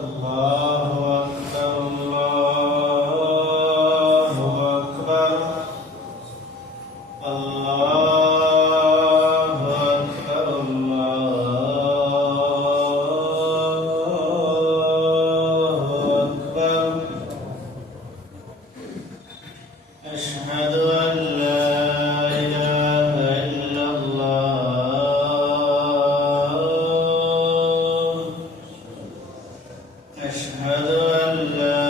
الله أكبر الله أكبر الله أكبر الله أكبر أشهد أن لا إله إلا الله أشهد أن لا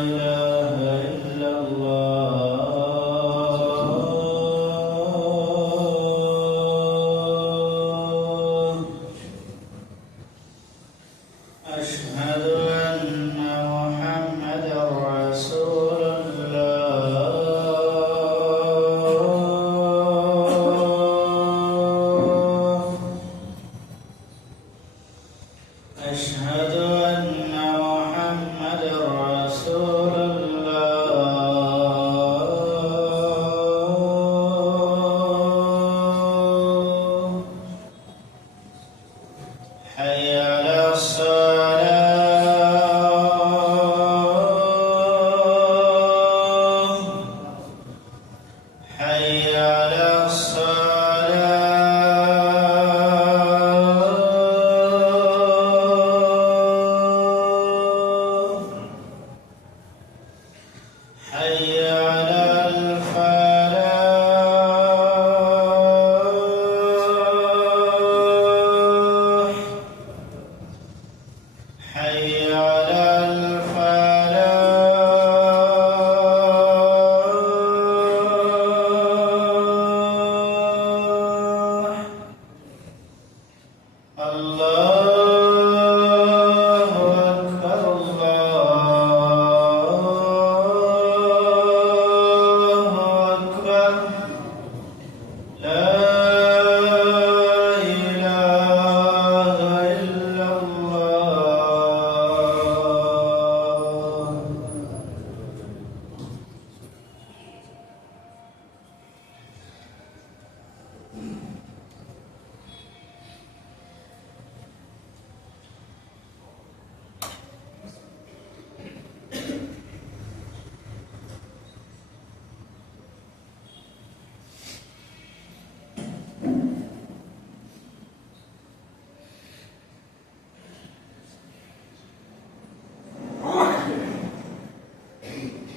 إله إلا الله أشهد أن محمدا رسول الله أشهد أن محمدا رسول الله حي على الصلاة حي على الصلاة حي على الفلاح حي على الفلاح الله أكبر الله أكبر لا إله إلا الله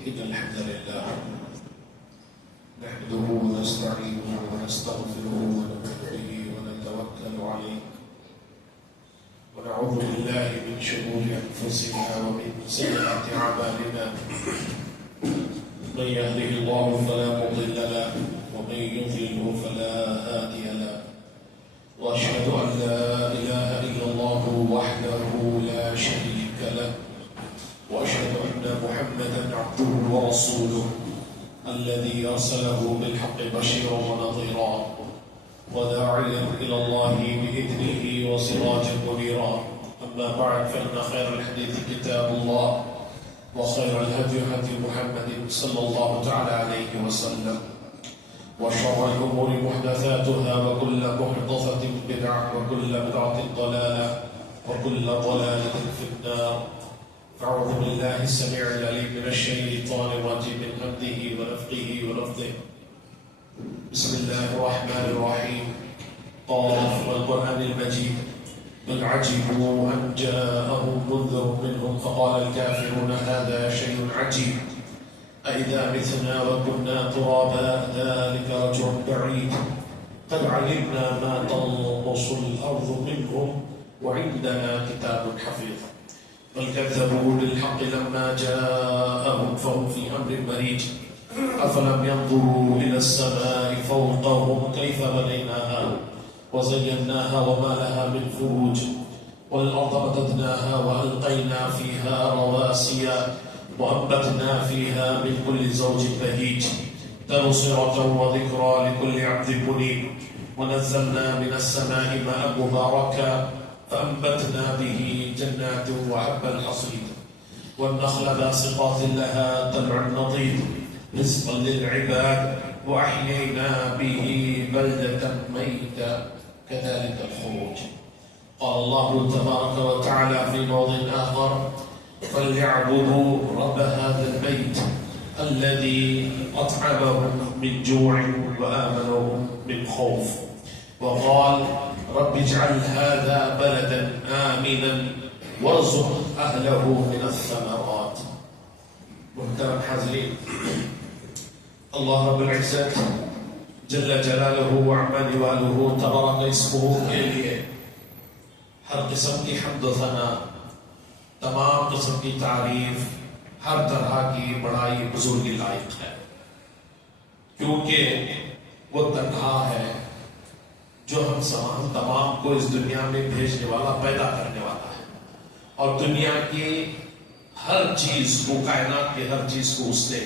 إن الحمد لله نحمده ونستعينه ونستغفره ونؤمن به ونتوكل عليه ونعوذ بالله من شرور أنفسنا ومن سيئات أعمالنا من يهده الله فلا مضل له ومن يضلله فلا هادي له وأشهد أن لا إله إلا الله وحده لا شريك له وأشهد أن محمدا عبده ورسوله الذي أرسله بالحق بشيرا ونظيرا وداعيا إلى الله بإذنه وسراجا منيرا أما بعد فإن خير الحديث كتاب الله وخير الهدي هدي محمد صلى الله تعالى عليه وسلم وشر الأمور محدثاتها وكل محدثة بدعة وكل بدعة ضلالة وكل ضلالة في النار أعوذ بالله السميع العليم من الشيطان الرجيم من همزه ونفخه ونفثه بسم الله الرحمن الرحيم قاف والقرآن المجيد بل عجبوا أن جاءهم منذر منهم فقال الكافرون هذا شيء عجيب أإذا متنا وكنا ترابا ذلك رجع بعيد قد علمنا ما تنقص الأرض منهم وعندنا كتاب حفيظ بل كذبوا بالحق لما جاءهم فهم في أمر مريج أفلم ينظروا إلى السماء فوقهم كيف بنيناها وزيناها وما لها من فروج والأرض مددناها وألقينا فيها رواسي وأنبتنا فيها من كل زوج بهيج تبصرة وذكرى لكل عبد منيب ونزلنا من السماء ماء مباركا فأنبتنا به جنات وحب الحصيد والنخل باسقات لها طلع نضيد رزقا للعباد وأحيينا به بلدة ميتا كذلك الخروج قال الله تبارك وتعالى في موضع آخر فليعبدوا رب هذا البيت الذي أطعمهم من جوع وآمنهم من خوف وقال رب اجعل هذا بلدا آمنا وارزق أهله من الثمرات. محترم حاضرین، اللہ رب العزت جل جلالہ وعمل والہ تبارک اسمہ کے لیے ہر قسم کی حمد و ثنا، تمام قسم کی تعریف، ہر طرح کی بڑائی بزرگی لائق ہے، کیونکہ وہ تنہا ہے جو ہم تمام کو اس دنیا میں بھیجنے والا، پیدا کرنے والا ہے، اور دنیا کی ہر چیز کو، کائنات کی ہر چیز کو اس نے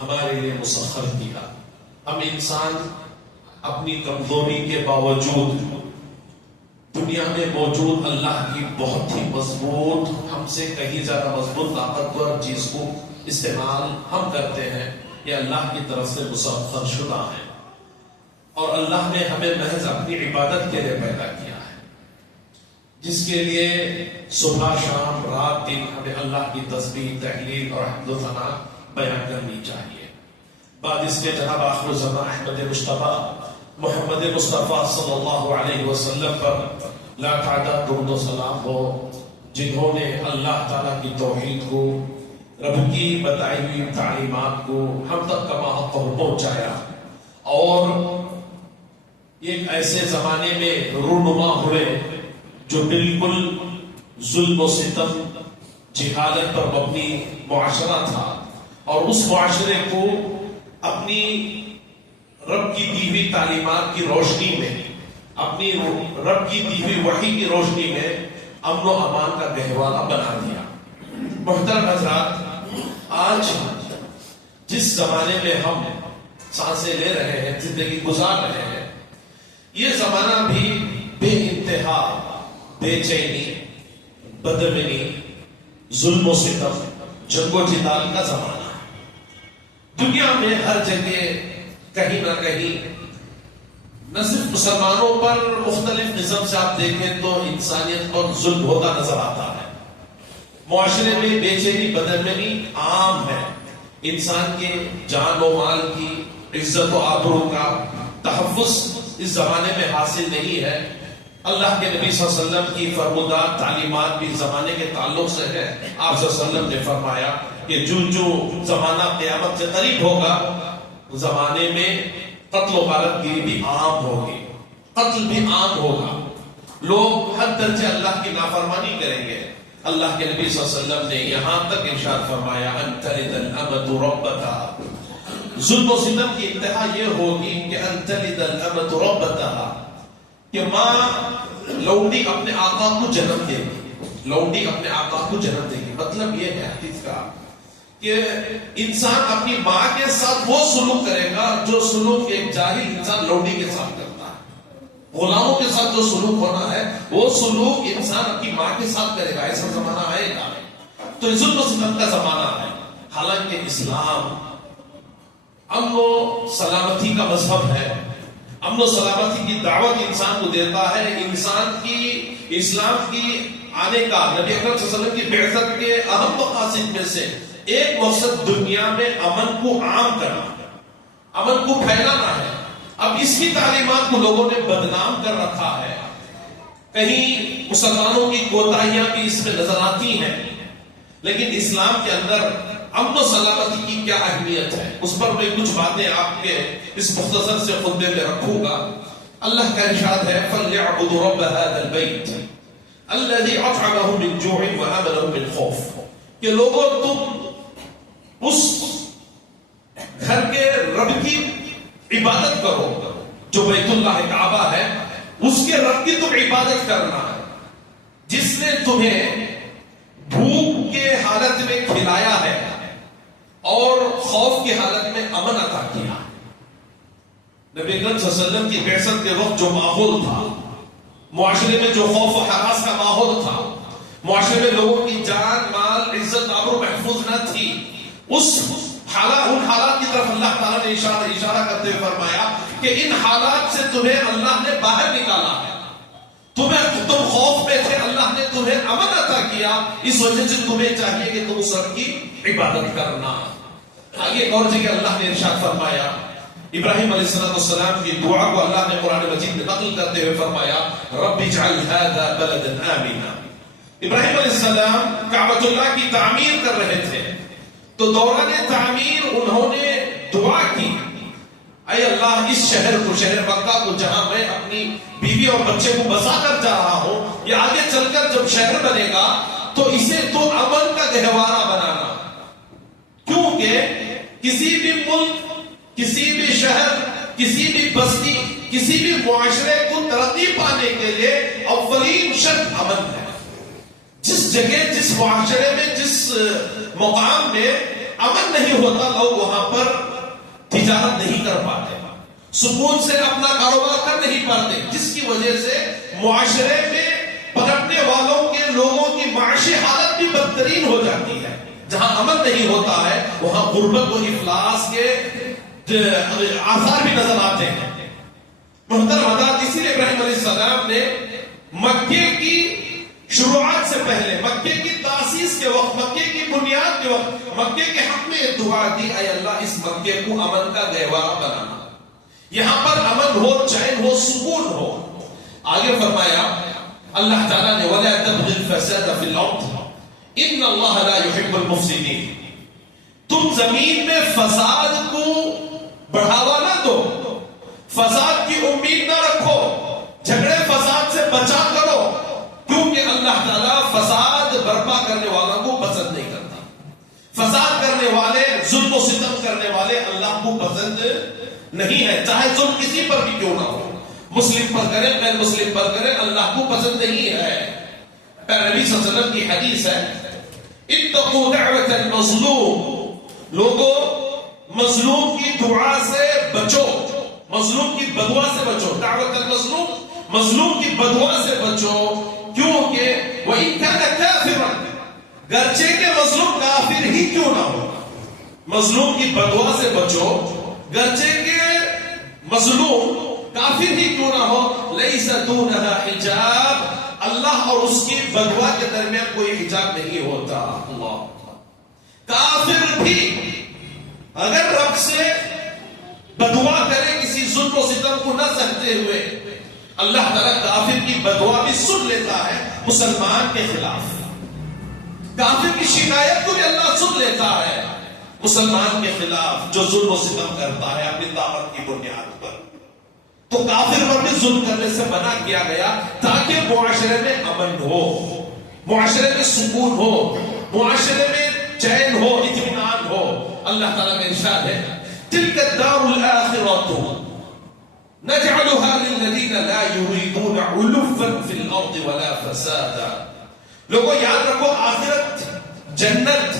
ہمارے لیے مسخر کیا۔ ہم انسان اپنی کمزوری کے باوجود دنیا میں موجود اللہ کی بہت ہی مضبوط، ہم سے کہیں زیادہ مضبوط طاقتور چیز کو استعمال ہم کرتے ہیں، یہ اللہ کی طرف سے مسخر شدہ ہے، اور اللہ نے ہمیں محض اپنی عبادت کے لیے پیدا کیا ہے، جس کے لیے صبح شام رات دن ہمیں اللہ کی تسبیح، تحلیل اور حمد و ثنا بیان کرنی چاہیے۔ بعد اس کے جناب آخر الزمان احمد مصطفیٰ محمد مصطفیٰ صلی اللہ علیہ وسلم پر لا تعداد درود و سلام ہو، جنہوں نے اللہ تعالیٰ کی توحید کو، رب کی بتائی ہوئی تعلیمات کو ہم تک کما حق پہنچایا، اور ایک ایسے زمانے میں رونما ہوئے جو بالکل ظلم و ستم، جہالت پر مبنی معاشرہ تھا، اور اس معاشرے کو اپنی رب کی دی ہوئی تعلیمات کی روشنی میں، اپنی رب کی دی ہوئی وحی کی روشنی میں امن و امان کا گہوارہ بنا دیا۔ محترم حضرات، آج جس زمانے میں ہم سانسیں لے رہے ہیں، زندگی گزار رہے ہیں، یہ زمانہ بھی بے انتہا بے چینی، بدامنی، ظلم و ستم، جنگ و جدال کا زمانہ ہے۔ دنیا میں ہر جگہ کہیں نہ کہیں، نہ صرف مسلمانوں پر، مختلف نظام سے آپ دیکھیں تو انسانیت پر ظلم ہوتا نظر آتا ہے۔ معاشرے میں بے چینی، بدامنی عام ہے، انسان کے جان و مال کی، عزت و آبرو کا تحفظ اس زمانے میں حاصل نہیں ہے۔ اللہ کے نبی صلی اللہ علیہ وسلم کی فرمودات تعلیمات بھی زمانے کے تعلق سے ہے۔ آپ صلی اللہ علیہ وسلم نے فرمایا کہ جو زمانہ قیامت سے قریب ہوگا، زمانے میں قتل و غارت گیری بھی عام ہوگی، قتل بھی عام ہوگا، لوگ حد درجے اللہ کی نافرمانی کریں گے۔ اللہ کے نبی صلی اللہ علیہ وسلم نے یہاں تک ارشاد فرمایا ان تلد الامۃ ربتها، ظلم و ستم کی انتہا یہ ہوگی کہ ان تلد الامۃ ربتها، کہ ماں لونڈی اپنے آقا کو جنم دے گی، لونڈی اپنے آقا کو جنم دے گی۔ مطلب یہ ہے حدیث کا کہ انسان اپنی ماں کے ساتھ وہ سلوک کرے گا جو سلوک ایک جاہل انسان لونڈی کے ساتھ کرتا ہے۔ غلاموں کے ساتھ جو سلوک ہونا ہے وہ سلوک انسان اپنی ماں کے ساتھ کرے گا۔ ایسا زمانہ آئے گا، تو ظلم و ستم کا زمانہ ہے۔ حالانکہ اسلام امن و سلامتی کا مذہب ہے، امن و سلامتی کی دعوت انسان کو دیتا ہے۔ انسان کی، اسلام کی آنے کا، نبی اکرم صلی اللہ علیہ وسلم کی بعثت کے اہم مقاصد میں سے ایک مقصد دنیا میں امن کو عام کرنا، امن کو پھیلانا ہے۔ اب اس کی تعلیمات کو لوگوں نے بدنام کر رکھا ہے، کہیں مسلمانوں کی کوتاہیاں بھی اس میں نظر آتی ہیں، لیکن اسلام کے اندر امن و سلامتی کی کیا اہمیت ہے، اس پر میں کچھ باتیں آپ کے اس مختصر سے خطبے میں رکھوں گا۔ اللہ کا ارشاد ہے فَلْيَعْبُدُوا رَبَّ هَذَا الْبَيْتِ الَّذِي أَطْعَمَهُم مِّن جُوعٍ وَآمَنَهُم مِّن خَوْفٍ، کہ لوگوں تم اس گھر کے رب کی عبادت کرو جو بیت اللہ کعبہ ہے، اس کے رب کی تم عبادت کرنا ہے جس نے تمہیں بھوک کے حالت میں کھلایا ہے اور خوف کی حالت میں امن عطا کیا۔ نبی اکرم صلی اللہ علیہ وسلم کی بعثت کے وقت جو ماحول تھا، معاشرے میں جو خوف و ہراس کا ماحول تھا، معاشرے میں لوگوں کی جان، مال، عزت، آبرو محفوظ نہ تھی، ان حالات کی طرف اللہ تعالیٰ نے اشارہ کرتے ہوئے فرمایا کہ ان حالات سے تمہیں اللہ نے باہر نکالا ہے، تم خوف تمہیں امن عطا کیا، اس وجہ سے تمہیں چاہیے کہ تم اس رب کی عبادت کرنا۔ آگے ایک اور جگہ اللہ نے ارشاد فرمایا، ابراہیم علیہ السلام کی دعا کو اللہ نے قرآن مجید میں نقل کرتے ہوئے فرمایا رب اجعل هذا بلدا آمنا۔ ابراہیم علیہ السلام کعبۃ اللہ کی تعمیر کر رہے تھے، تو دوران تعمیر انہوں نے دعا کی، اے اللہ اس شہر کو، شہر مکہ کو، جہاں میں اپنی بیوی اور بچے کو بسا کر جا رہا ہوں، یہ آگے چل کر جب شہر بنے گا تو اسے تو امن کا گہوارہ بنانا، کیونکہ کسی بھی ملک، کسی بھی شہر، کسی بھی بستی، کسی بھی معاشرے کو ترقی پانے کے لیے اولین شرط امن ہے۔ جس جگہ، جس معاشرے میں، جس مقام میں امن نہیں ہوتا، لوگ وہاں پر تجارت نہیں کر پاتے، سکون سے اپنا کاروبار کر نہیں پاتے، جس کی وجہ سے معاشرے میں پنپنے والوں کے لوگوں کی معاشی حالت بھی بدترین ہو جاتی ہے۔ جہاں امن نہیں ہوتا ہے وہاں غربت و افلاس کے آثار بھی نظر آتے ہیں۔ محترم حضرات، اسی لیے ابراہیم علیہ السلام نے مکے کی شروعات سے پہلے، مکے کی تاسیس کے وقت، مکے کی بنیاد کے وقت، مکے کے حق میں دعا دی، اے اللہ اس مکے کو امن کا گہوارہ بنانا، یہاں پر امن ہو، چین ہو، سکون ہو۔ آگے فرمایا اللہ تعالیٰ نے وَلَا تَبْغِ الْفَسَادَ فِي الْأَرْضِ إِنَّ اللَّهَ لَا يُحِبُّ الْمُفْسِدِينَ۔ تم زمین میں فساد کو بڑھاوا نہ دو، فساد کی امید نہ رکھو، جھگڑے فساد سے بچا کرو، کیونکہ اللہ تعالیٰ فساد برپا کرنے والوں کو پسند نہیں کرتا۔ فساد کرنے والے، ظلم و ستم کرنے والے اللہ کو پسند نہیں ہے، چاہے ظلم کسی پر بھی کیوں نہ ہو، مسلم پر کرے، غیر مسلم پر کرے، اللہ کو پسند نہیں ہے۔ نبی صلی اللہ علیہ وسلم کی حدیث ہے اتقوا دعوت المظلوم، لوگوں مظلوم کی دعا سے بچو، مظلوم کی بدعا سے بچو، دعوت المظلوم، مظلوم کی بدعا سے بچو، کیونکہ وَإِن كَانَ كَافِرًا، گرچہ کہ مظلوم کافر ہی کیوں نہ ہو، مظلوم کی بدعا سے بچو، گرچہ کہ مظلوم کافر ہی کیوں نہ ہو، لَيْسَ دُونَهَا حِجَابٌ، اللہ اور اس کی بدعا کے درمیان کوئی حجاب نہیں ہوتا۔ اللہ، کافر بھی اگر رب سے بدعا کرے کسی ظلم و ستم کو نہ سہتے ہوئے، اللہ تعالیٰ کافر کی بدعا بھی سن لیتا ہے مسلمان کے خلاف، کافر کی شکایت کو بھی اللہ سن لیتا ہے مسلمان کے خلاف جو ظلم و ستم کرتا ہے اپنی طاقت کی بنیاد پر۔ تو کافر پر بھی ظلم کرنے سے منع کیا گیا تاکہ معاشرے میں امن ہو، معاشرے میں سکون ہو، معاشرے میں چین ہو، اطمینان ہو۔ اللہ تعالیٰ کا ارشاد ہے تِلْكَ الدَّارُ الْآخِرَةُ نَجْعَلُهَا لِلَّذِينَ لَا يُرِيدُونَ عُلُوًّا فِي الْأَرْضِ وَلَا فَسَادًا۔ لوگوں یاد رکھو، آخرت، جنت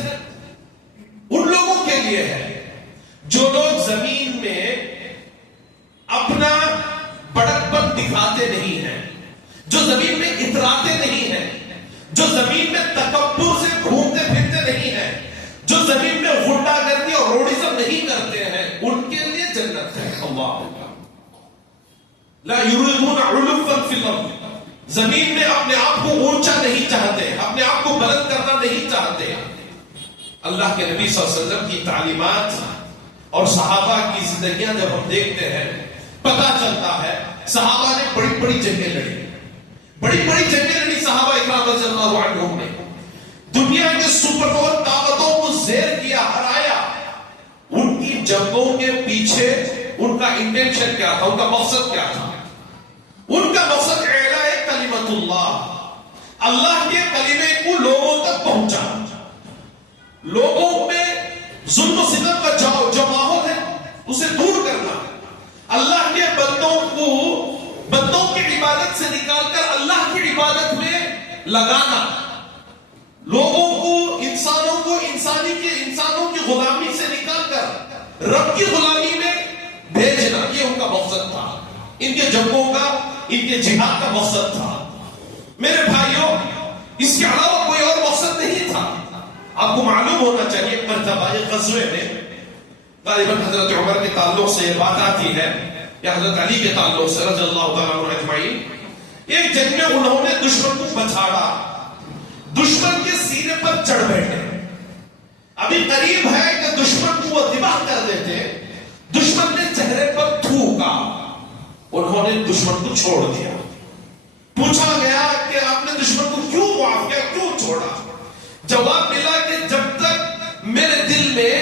ان لوگوں کے لیے ہے جو لوگ زمین میں اپنا بڑکپن دکھاتے نہیں ہیں، جو زمین میں اتراتے نہیں ہیں، جو زمین میں تکبر سے گھومتے پھرتے نہیں ہیں، جو زمین میں غنڈہ گردی اور روڈیزم نہیں کرتے ہیں، ان کے لیے جنت ہے۔ اللہ لا یریدون علوا فی الارض، زمین میں اپنے آپ کو اونچا نہیں چاہتے، اپنے آپ کو بلند کرنا نہیں چاہتے۔ اللہ کے نبی صلی اللہ علیہ وسلم کی تعلیمات اور صحابہ کی زندگیاں جب ہم دیکھتے ہیں پتہ چلتا ہے صحابہ نے بڑی بڑی جنگیں لڑی، بڑی بڑی جنگیں لڑی صحابہ اکرام رضی اللہ عنہم نے، دنیا کے سپر پاور طاقتوں کو زیر کیا، ہرایا۔ ان کی جنگوں کے پیچھے ان کا انٹینشن کیا تھا، ان کا مقصد کیا تھا؟ ان کا مقصد اعلاء کلمت اللہ، اللہ کے کلمے کو لوگوں تک پہنچانا، لوگوں میں ظلم و ستم کا جو ماحول ہے اسے دور کرنا، اللہ کے بندوں کی عبادت سے نکال کر اللہ کی عبادت میں لگانا، لوگوں کو، انسانوں کی غلامی سے نکال کر رب کی غلامی میں بھیجنا، یہ ان کا مقصد تھا، ان کے جنگوں کا، ان کے جہاد کا مقصد تھا۔ میرے بھائیوں، اس کے علاوہ کوئی اور مقصد نہیں تھا۔ آپ کو معلوم ہونا چاہیے ایک مرتبہ ایک غزوے میں، غالباً حضرت عمر کے تعلق سے یہ بات آتی ہے یا حضرت علی کے تعلق سے رضی اللہ تعالیٰ عنہ اجمعین، ایک جنگ میں انہوں نے دشمن کو پچھاڑا، دشمن کے سینے پر چڑھ بیٹھے. ابھی قریب ہے کہ دشمن کو وہ ذبح کر دیتے. دشمن نے چہرے پر تھوکا, انہوں نے دشمن کو چھوڑ دیا. پوچھا گیا کہ آپ نے دشمن کو کیوں معاف کیا, کیوں چھوڑا؟ جواب ملا کہ جب تک میرے دل میں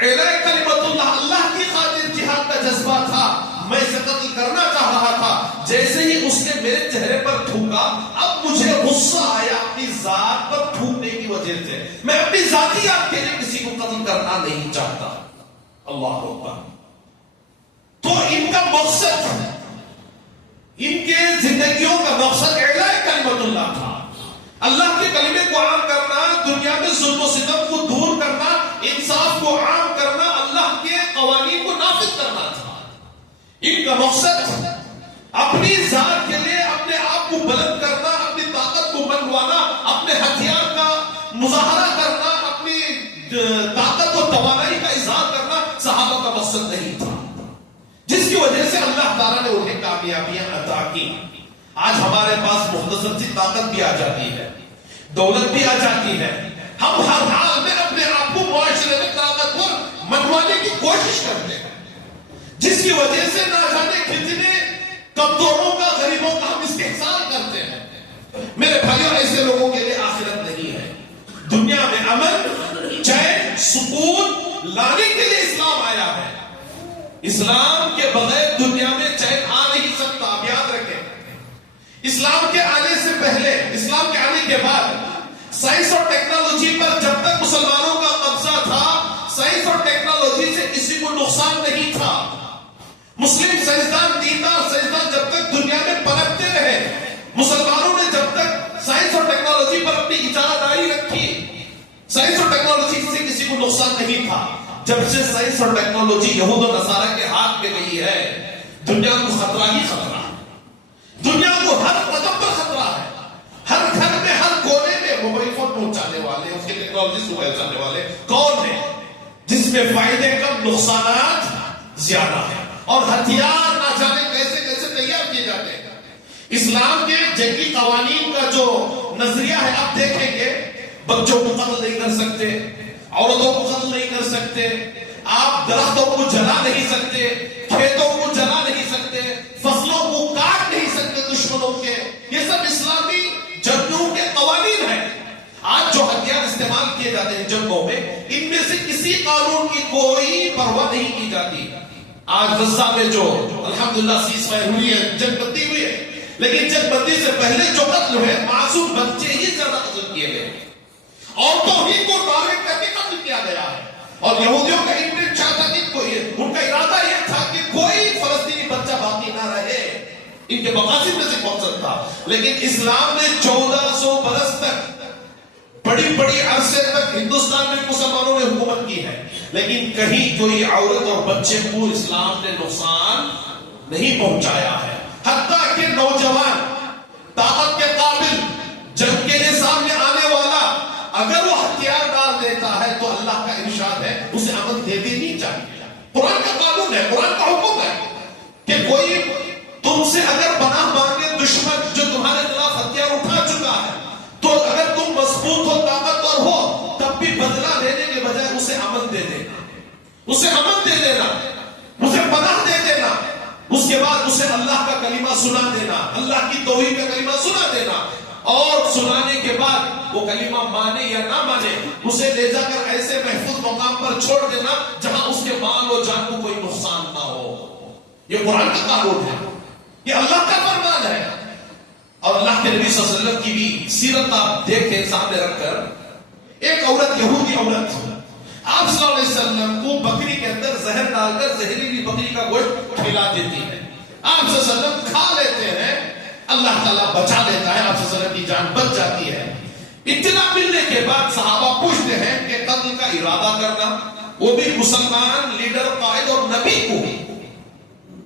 اعلاء کلمت اللہ, اللہ کی خاطر جہاد کا جذبہ تھا, میں اسے قتل کرنا چاہ رہا تھا. جیسے ہی اس نے میرے چہرے پر تھوکا, اب مجھے غصہ آیا اپنی ذات پر تھوکنے کی وجہ سے. میں اپنی ذاتیات کے لیے کسی کو قتل کرنا نہیں چاہتا. اللہ اکبر. تو ان کا مقصد, ان کے زندگیوں کا مقصد اعلاء کلمت اللہ تھا. اللہ کے کلمے کو عام کرنا, دنیا میں ظلم و ستم کو دور کرنا, انصاف کو عام کرنا, اللہ کے قوانین کو نافذ کرنا تھا. ان کا مقصد اپنی ذات کے لیے اپنے آپ کو بلند کرنا, اپنی طاقت کو منوانا, اپنے ہتھیار کا مظاہرہ کرنا, اپنی طاقت و توانائی کا اظہار کرنا صحابہ کا مقصد نہیں تھا, جس کی وجہ سے اللہ تعالیٰ نے انہیں کامیابیاں عطا کی. آج ہمارے پاس مختصر سی طاقت بھی آ جاتی ہے, دولت بھی آ جاتی ہے, ہم ہر حال میں اپنے آپ کو معاشرے میں طاقتور منوانے کی کوشش کرتے ہیں, جس کی وجہ سے نہ جانے کتنے کمزوروں کا, غریبوں کا ہم استحصال کرتے ہیں. میرے بھائیوں, ایسے لوگوں کے لیے آخرت نہیں ہے. دنیا میں امن, چین, سکون لانے کے لیے اسلام آیا ہے. اسلام کے بغیر دنیا میں چین آ نہیں سکتا. آپ یاد رکھیں, اسلام کے آنے سے پہلے, اسلام کے آنے کے بعد سائنس اور ٹیکنالوجی پر جب تک مسلمانوں کا قبضہ تھا, سائنس اور ٹیکنالوجی سے کسی کو نقصان نہیں تھا. مسلم سائنسدان, دیندار سائنسدان جب تک دنیا میں پنپتے رہے, مسلمانوں نے جب تک سائنس اور ٹیکنالوجی پر اپنی اجازت رکھی, سائنس اور ٹیکنالوجی سے کسی کو نقصان نہیں تھا. جب سے سائنس اور ٹیکنالوجی یہود و نصارہ کے ہاتھ میں گئی ہے, دنیا کو خطرہ ہی خطرہ, دنیا کو ہر قدم پر خطرہ ہے. ہر گھر میں, ہر کونے میں موبائل فون پہنچانے والے, اس کے ٹیکنالوجی سے پہنچانے والے کون ہیں؟ جس میں فائدے کم, نقصانات زیادہ ہیں, اور ہتھیار نہ جانے کیسے کیسے تیار کیے جاتے ہیں. اسلام کے جنگی قوانین کا جو نظریہ ہے, آپ دیکھیں گے, بچوں کو قتل نہیں کر سکتے, عورتوں کو قتل نہیں کر سکتے, آپ درختوں کو جلا نہیں سکتے, کھیتوں کو جلا نہیں سکتے, فصلوں کو کاٹ نہیں سکتے دشمنوں کے. یہ سب اسلامی جنگوں کے قوانین ہیں. آج جو ہتھیار استعمال کیے جاتے ہیں جنگوں میں, ان میں سے کسی قانون کی کوئی پرواہ نہیں کی جاتی. آج غزہ میں جو الحمدللہ سیز فائر ہوئی ہے, جنگ بندی ہوئی ہے, لیکن جنگ بندی سے پہلے جو قتل ہوئے, معصوم بچے ہی زیادہ قتل کیے گئے, عورتوں ہی کو ٹارگٹ کر کے قتل کیا گیا ہے. اور یہودیوں کا انٹینٹ تھا کہ ان کا ارادہ یہ تھا کہ کوئی فلسطینی بچہ باقی نہ رہے, ان کے مقاصد میں سے مقصد تھا. لیکن اسلام نے 1400 برس تک, بڑی بڑی عرصے تک ہندوستان میں مسلمانوں نے حکومت کی ہے, لیکن کہیں کوئی عورت اور بچے کو اسلام نے نقصان نہیں پہنچایا ہے. حتیٰ کہ نوجوان, طاقت کے قابل, جنگ کے لیے سامنے آنے والا, اگر وہ ہتھیار ڈال دیتا ہے تو اللہ کا ارشاد ہے اسے امن دے دینی چاہیے. قرآن کا قانون ہے, قرآن کا حکم ہے کہ کوئی تم سے اگر پناہ مانگے دشمن جو تمہارے خلاف ہتھیار اٹھا چکا ہے, تو اگر تم مضبوط ہو, طاقتور ہو, تب بھی بدلہ لینے کے بجائے اسے امن دے دینا, اسے امن دے دینا, اسے پناہ دے دینا. اس کے بعد اسے اللہ کا کلمہ سنا دینا, اللہ کی توحید کا کلمہ سنا دینا, اور سنانے کے بعد وہ کلمہ مانے یا نہ مانے, اسے لے جا کر ایسے محفوظ مقام پر چھوڑ دینا جہاں اس کے مال و جان کو کوئی نقصان نہ ہو. یہ قرآن کا قانون ہے, یہ اللہ کا فرمان ہے. اور اللہ کے نبی صلی اللہ علیہ وسلم کی بھی سیرت آپ دیکھیں سامنے رکھ کر. ایک عورت, یہودی عورت, آپ صلی اللہ علیہ وسلم کو بکری کے اندر زہر ڈال کر زہریلی بکری کا گوشت کھلا دیتی ہے. آپ صلی اللہ علیہ وسلم کھا لیتے ہیں, اللہ تعالیٰ بچا لیتا ہے, آپ صلی اللہ علیہ وسلم کی جان بچ جاتی ہے. اطلاع ملنے کے بعد صحابہ پوچھتے ہیں کہ قتل کا ارادہ کرنا, وہ بھی مسلمان لیڈر, قائد اور نبی کو,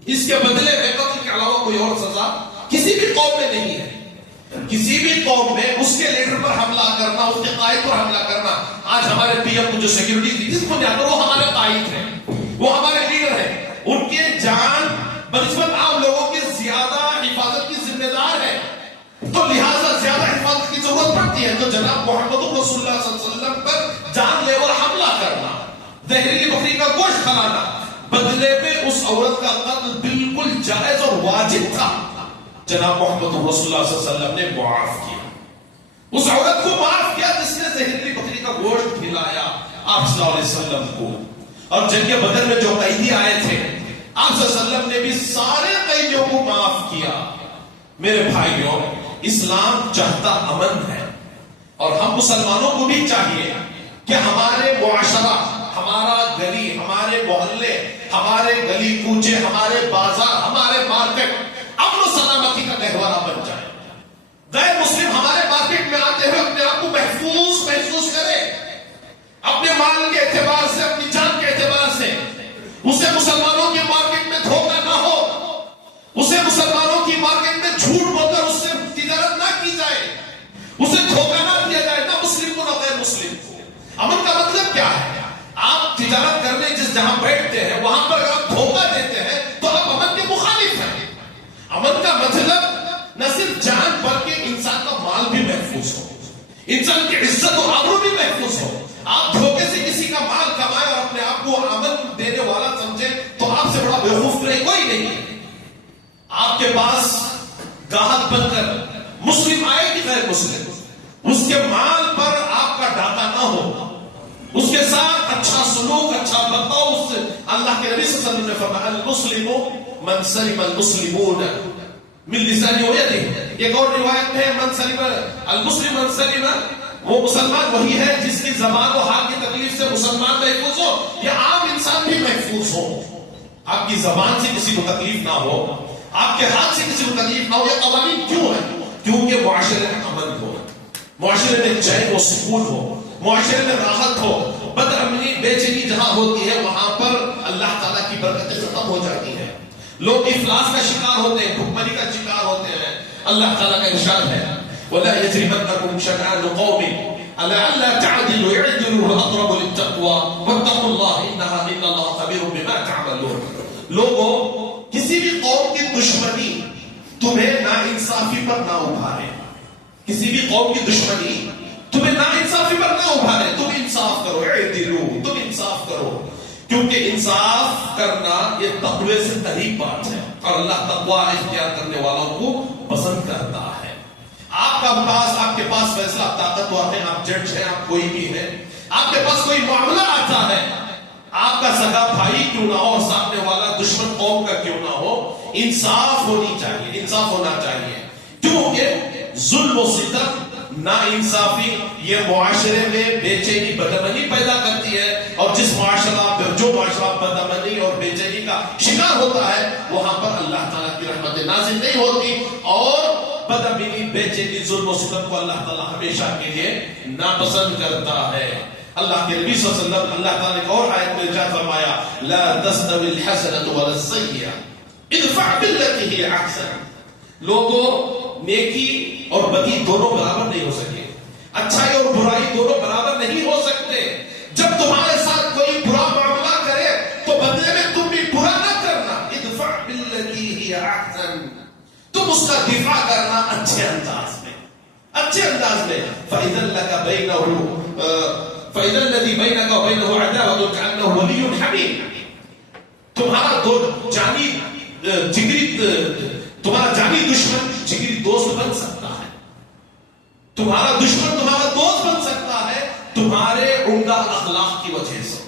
اس کے بدلے میں قتل کے علاوہ کوئی اور سزا کسی بھی قوم میں نہیں ہے. کسی بھی قوم میں اس کے لیڈر پر حملہ کرنا, اس کے قائد پر حملہ کرنا. آج ہمارے پی ایم کو جو سیکورٹی دی, جس بنیاد پر وہ ہمارے قائد ہیں, وہ ہمارے لیڈر ہیں, ان کے جان بنسبت عام لوگوں کے زیادہ حفاظت کی ذمہ دار ہے, تو لہٰذا زیادہ حفاظت کی ضرورت پڑتی ہے. تو جناب محمد رسول اللہ صلی اللہ علیہ وسلم پر جان لیوا حملہ کرنا، زہریلی بکری کا گوشت کھلانا، بدلے میں اس عورت کا قتل بالکل جائز اور واجب تھا، جناب محمد رسول اللہ صلی اللہ علیہ وسلم نے معاف کیا، اس عورت کو معاف کیا جس نے زہریلی بکری کا گوشت کھلایا آپ صلی اللہ علیہ وسلم کو۔ اور جنگ بدر میں جو قیدی آئے تھے آپ صلی اللہ علیہ وسلم نے بھی سارے قیدیوں کو معاف کیا۔ میرے بھائیوں، اسلام چاہتا امن ہے، اور ہم مسلمانوں کو بھی چاہیے کہ ہمارے معاشرہ، ہمارا گلی، ہمارے محلے، ہمارے گلی کوچے، ہمارے بازار، ہمارے مارکیٹ امن و سلامتی کا گہوارہ بن جائے۔ غیر مسلم ہمارے مارکیٹ میں آتے ہوئے اپنے آپ کو محفوظ محسوس کرے، اپنے مال کے اعتبار سے، اپنی جان کے اعتبار سے، اسے مسلمانوں کی مارکیٹ میں دھوکہ نہ ہو، اسے مسلمانوں کی مارکیٹ میں جھوٹ بول کر اس سے تجارت نہ کی جائے، اسے دھوکہ نہ دیا جائے، نہ مسلم کو نہ غیر مسلم کو۔ امن کا مطلب کیا ہے؟ آپ تجارت کرنے جس جہاں بیٹھتے ہیں وہاں پر آپ دھوکہ دیتے ہیں تو آپ امن کے مخالف ہیں۔ امن کا مطلب نہ صرف جان بلکہ انسان کا مال بھی محفوظ ہو، انسان کی عزت و آبرو بھی محفوظ ہو۔ آپ دھوکے سے کسی کا مال کمائے اور اپنے آپ کو امن دینے والا سمجھے تو آپ سے بڑا بیوقوف کوئی نہیں ہے۔ آپ کے پاس گاہک بن کر مسلم آئے کہ غیر مسلم، اس کے مال پر آپ کا ڈاکہ نہ ہو، اس کے ساتھ اچھا سلوک، اچھا برتاؤ، اس سے اللہ کے نبی صلی اللہ علیہ وسلم نے فرمایا المسلم من سلم المسلمون من لسانه ويده۔ ایک اور روایت ہے من سلم المسلم من سلم، وہ مسلمان وہی ہے جس کی زبان و حال کی تکلیف سے مسلمان محفوظ ہو یا عام انسان بھی محفوظ ہو۔ آپ کی زبان سے کسی کو تکلیف نہ ہو، آپ کے ہاتھ سے کسی کو تکلیف نہ ہو۔ یہ قوانین کیوں ہیں؟ کیونکہ معاشرے میں امن ہو، معاشرے میں چین و سکون ہو، معاشرے میں راحت ہو۔ بد امنی بے چینی جہاں ہوتی ہے وہاں پر اللہ تعالیٰ کی برکتیں ختم ہو جاتی ہیں، لوگ افلاس کا شکار ہوتے ہیں، بھوکمری کا شکار ہوتے ہیں۔ اللہ تعالیٰ کا ارشاد ہے وَلَا يَجْرِمَنَّكُمْ شَنَآنُ قَوْمٍ عَلَىٰ أَلَّا تَعْدِلُوا اعْدِلُوا هُوَ أَقْرَبُ لِلتَّقْوَىٰ وَاتَّقُوا اللَّهَ إِنَّ اللَّهَ خَبِيرٌ بِمَا تَعْمَلُونَ۔ لوگوں، کسی بھی قوم کی دشمنی تمہیں ناانصافی پر نہ ابھارے، کسی بھی قوم کی دشمنی تمہیں ناانصافی پر نہ ابھارے، تم انصاف کرو، اعدلوا، تم انصاف کرو، کیونکہ انصاف کرنا یہ تقوی سے قریب بات ہے، اور اللہ تقوی اختیار کرنے والوں کو پسند کرتا ہے۔ آپ کے پاس فیصلہ، آپ طاقتور ہیں، آپ جج ہیں، آپ کوئی بھی ہیں، آپ کے پاس کوئی معاملہ آتا ہے، آپ کا سگا بھائی کیوں نہ ہو اور سامنے والا دشمن قوم کا کیوں نہ ہو، انصاف ہونی چاہیے، انصاف ہونا چاہیے، کیونکہ ظلم و ستم، نا انصافی یہ معاشرے میں بے چینی بدامنی پیدا کرتی ہے، اور جو معاشرہ بدامنی اور بے چینی کا شکار ہوتا ہے وہاں پر اللہ تعالیٰ کی رحمت نازل نہیں ہوتی، اور بدامنی بے چینی ظلم و ستم کو اللہ تعالیٰ ہمیشہ کے لیے ناپسند کرتا ہے۔ اللہ کے نبی صلی اللہ علیہ وسلم، اللہ تعالیٰ نے اور آیت میں ارشاد فرمایا لا تستوی الحسنۃ ولا السیئۃ ادفع بالتي هي احسن۔ لوگوں، نیکی اور بدی دونوں برابر نہیں ہو سکے، اچھائی اور برائی دونوں برابر نہیں ہو سکتے۔ جب تمہارے ساتھ کوئی برا معاملہ کرے تو بدلے میں تم بھی برا نہ کرنا، ادفع بالتي هي احسن، تم اس کا دفاع کرنا اچھے انداز میں، اچھے انداز میں۔ فإذا لك بينه فإذا الذي بينك وبينه عداوة كأنه ولي حميم، تمہارا تمہارا جانی دشمن جگری دوست بن سکتا ہے، تمہارا دشمن تمہارا دوست بن سکتا ہے تمہارے عمدہ اخلاق کی وجہ سے،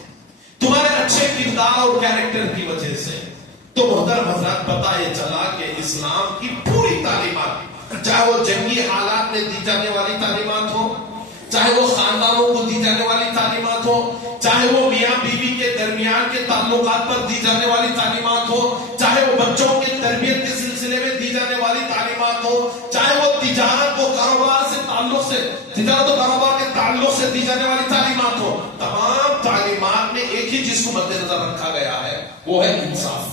تمہارے اچھے کردار اور کیریکٹر کی وجہ سے۔ تو محترم حضرات، پتہ یہ چلا کہ اسلام کی پوری تعلیمات، چاہے وہ جنگی حالات میں دی جانے والی تعلیمات ہو، چاہے وہ خاندانوں کو دی جانے والی تعلیمات ہو، چاہے وہ میاں بیوی کے درمیان کے تعلقات پر دی جانے والی تعلیمات ہو، چاہے وہ بچوں کے تربیت کے سلسلے میں دی جانے والی تعلیمات ہو، چاہے وہ تجارت و کاروبار کے تعلق سے دی جانے والی تعلیمات ہو، تمام تعلیمات میں ایک ہی چیز کو مد نظر رکھا گیا ہے، وہ ہے انصاف،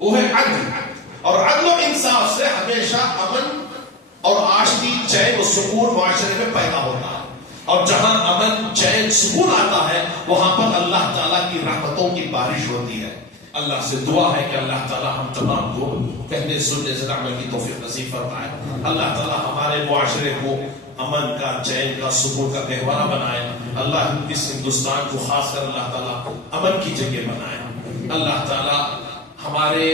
وہ ہے عدل، اور عدل و انصاف سے ہمیشہ امن اور آشتی، چین و سکون معاشرے میں پیدا ہوتا ہے، اور جہاں امن، چین، سکون آتا ہے وہاں پر اللہ تعالیٰ کی رحمتوں کی بارش ہوتی ہے۔ اللہ سے دعا ہے کہ اللہ تعالیٰ ہم تمام کو کہنے سننے سے عمل کی توفیق نصیب فرمائے. اللہ تعالیٰ ہمارے معاشرے کو امن کا، چین کا، سکون کا گہوارہ بنائے. اللہ اس ہندوستان کو خاص کر اللہ تعالیٰ امن کی جگہ بنائے. اللہ تعالیٰ ہمارے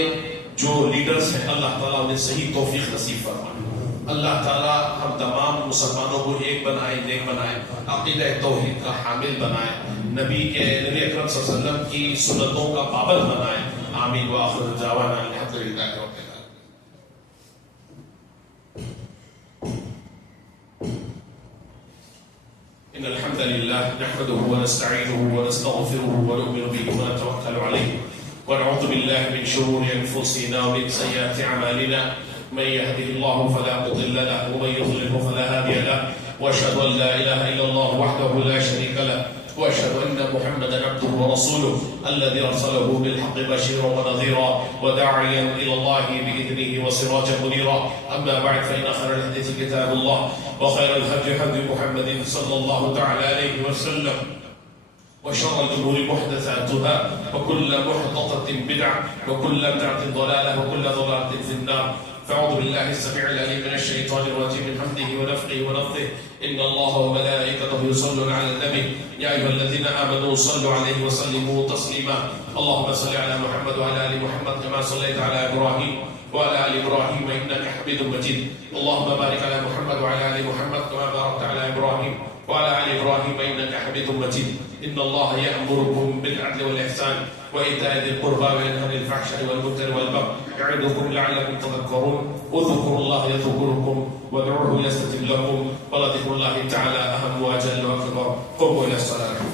جو لیڈرز ہیں اللہ تعالیٰ انہیں صحیح توفیق نصیب فرمائے. اللہ تعالیٰ ہم تمام مسلمانوں کو ایک بنائے، نیک بنائے، عقیدہ توحید کا حامل بنائے، نبی اکرم صلی اللہ علیہ وسلم کی سنتوں کا پابند بنائے. آمین وآخر دعوانا الحمدللہ رب العالمین. إن الحمد لله نحمده ونستعينه ونستغفره ونؤمن به ونتوكل عليه ونعوذ بالله من شرور أنفسنا ومن سيئات أعمالنا. من يهده الله فلا مضل له ومن يضلل فلا هادي له واشهد ان لا اله الا الله وحده لا شريك له واشهد ان محمدا عبده ورسوله الذي ارسله بالحق بشيرا ونذيرا وداعيا الى الله باذنه وسراجا منيرا. اما بعد فان خير الحديث كتاب الله وخير الهدي هدي محمد صلى الله تعالى عليه وسلم وشر الأمور محدثاتها وكل محدثة بدعة وكل بدعة ضلالة وكل ضلالة في النار. فأعوذ بالله السميع العليم من الشيطان الرجيم من حمده ونفخه ونفثه. إن الله وملائكته يصلون على النبي يا أيها الذين آمنوا صلوا عليه وسلموا تسليما. اللهم صل على محمد وعلى آل محمد كما صليت على إبراهيم وعلى آل إبراهيم إنك حميد مجيد. اللهم بارك على محمد وعلى آل محمد كما باركت على إبراهيم وعلى آل إبراهيم إنك حميد مجيد. إن الله يأمركم بالعدل والإحسان وإيتاء ذي القربى وينهى عن الفحشاء والمنكر والبغي يعظكم لعلكم تذكرون. اذكروا الله يذكركم وادعوه يستجب لكم ولذكر الله تعالى أهم وأجل وأكبر. قوموا إلى الصلاة.